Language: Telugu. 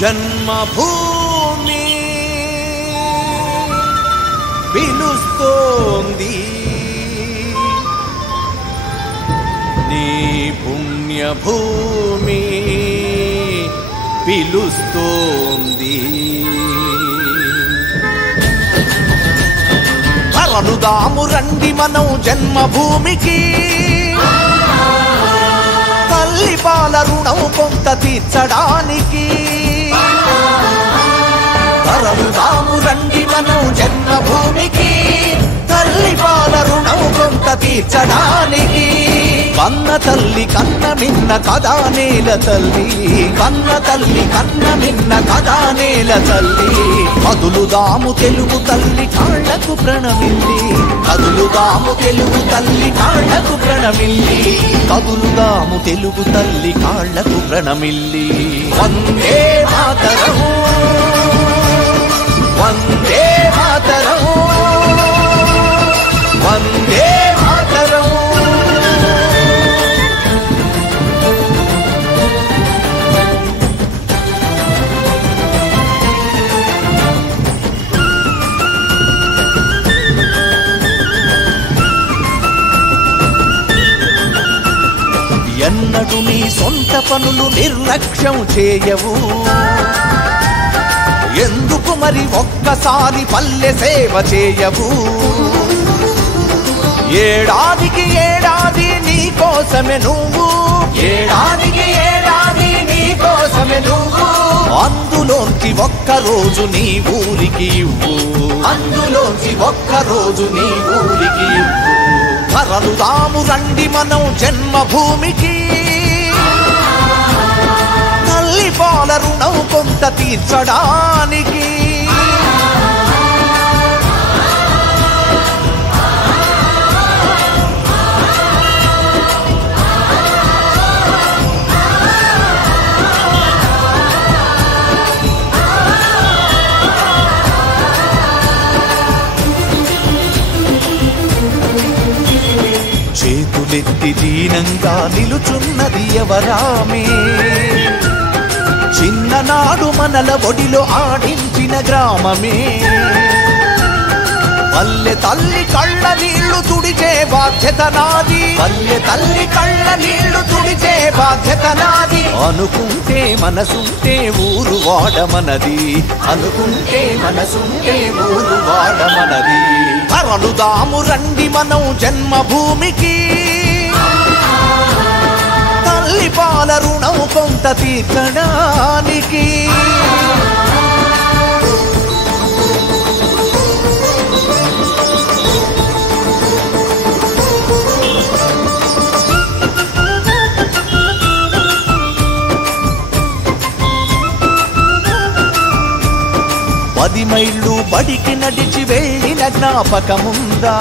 జన్మభూమి పిలుస్తోంది, నీ పుణ్యభూమి పిలుస్తోంది. తరలుదాము రండి మనం జన్మభూమికి, తల్లి పాల రుణం కొంత తీర్చడానికి. తరలుదాము రండి మనం జన్మభూమికి, తల్లి పాల రుణం కొంత తీర్చడానికి. కన్న తల్లి కన్న మిన్న కదా నేల తల్లి, కన్న తల్లి కన్న మిన్న కదా నేల తల్లి. కదులుదాము తెలుగు తల్లి కాళ్లకు ప్రణమిల్లి, కదులుదాము తెలుగు తల్లి కాళ్లకు ప్రణమిల్లి, కదులుదాము తెలుగు తల్లి కాళ్లకు ప్రణమిల్లి. వందే మాతరం, వందే మాతరం, వందే మాతరం. ఎన్నడు నీ సొంత పనులు నిర్లక్ష్యం చేయవు, ఎందుకు మరి ఒక్కసారి పల్లె సేవ చేయవు? ఏడాదికి ఏడాది నీ కోసమే నువ్వు, ఏడాదికి ఏడాది నీ కోసమే నువ్వు. అందులోంచి ఒక్కరోజు నీ ఊరికి ఇవ్వు, అందులోంచి ఒక్కరోజు నీ ఊరికి ఇవ్వు. తరలుదాము రండి మనం జన్మభూమికి, తల్లి పాల రుణం కొంత తీర్చడానికి. చేతులెత్తి దీనంగా నిలుచున్నది ఎవరామే, చిన్ననాడు మనల ఒడిలో ఆడించిన గ్రామమే. పల్లె తల్లి కళ్ళ నీళ్లు తుడిచే బాధ్యత నాది, పల్లె తల్లి కళ్ళ నీళ్లు తుడిచే బాధ్యత నాది. అనుకుంటే మనసుంటే ఊరు వాడమనది, అనుకుంటే మనసుంటే ఊరు వాడమనది. తరలుదాము రండి మనం జన్మభూమికి, తల్లి పాల రుణం కొంత తీర్చడానికి. పది మైళ్ళు బడికి నడిచి వెళ్ళిన జ్ఞాపకముందా?